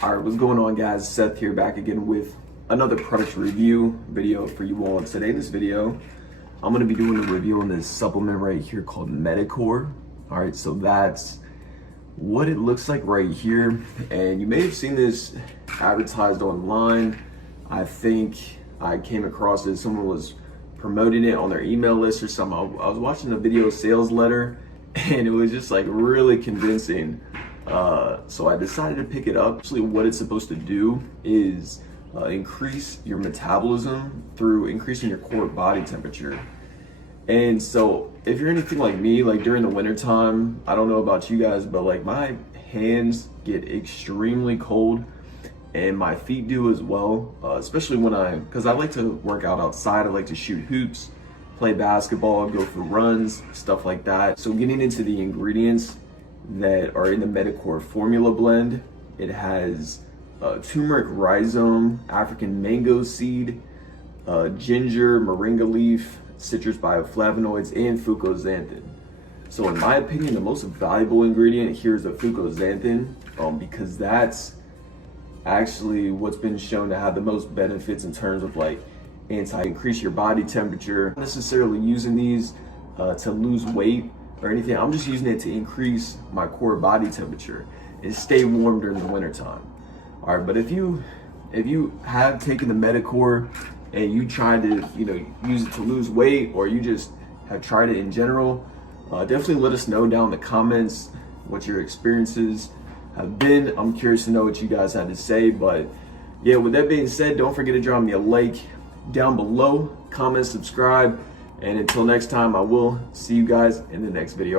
All right, what's going on, guys? Seth here, back again with another product review video for you all. Today in this video, I'm going to be doing a review on this supplement right here called Medicore. All right, so that's what it looks like right here. And you may have seen this advertised online. I think I came across it. Someone was promoting it on their email list or something. I was watching a video sales letter and it was just like really convincing. So I decided to pick it up. Actually, what it's supposed to do is increase your metabolism through increasing your core body temperature. And so if you're anything like me, like during the winter time, I don't know about you guys, but like my hands get extremely cold and my feet do as well, especially because I like to work out outside. I like to shoot hoops, play basketball, go for runs, stuff like that. So getting into the ingredients that are in the Medicore formula blend, it has turmeric rhizome, African mango seed, ginger, moringa leaf, citrus bioflavonoids, and fucoxanthin. So in my opinion, the most valuable ingredient here is the fucoxanthin, because that's actually what's been shown to have the most benefits in terms of like increase your body temperature. Not necessarily using these to lose weight or anything. I'm just using it to increase my core body temperature and stay warm during the winter time. All right, but if you have taken the Medicore and you tried to use it to lose weight, or you just have tried it in general, definitely let us know down in the comments what your experiences have been. I'm curious to know what you guys had to say. But yeah, with that being said, don't forget to drop me a like down below, comment, subscribe, and until next time, I will see you guys in the next video.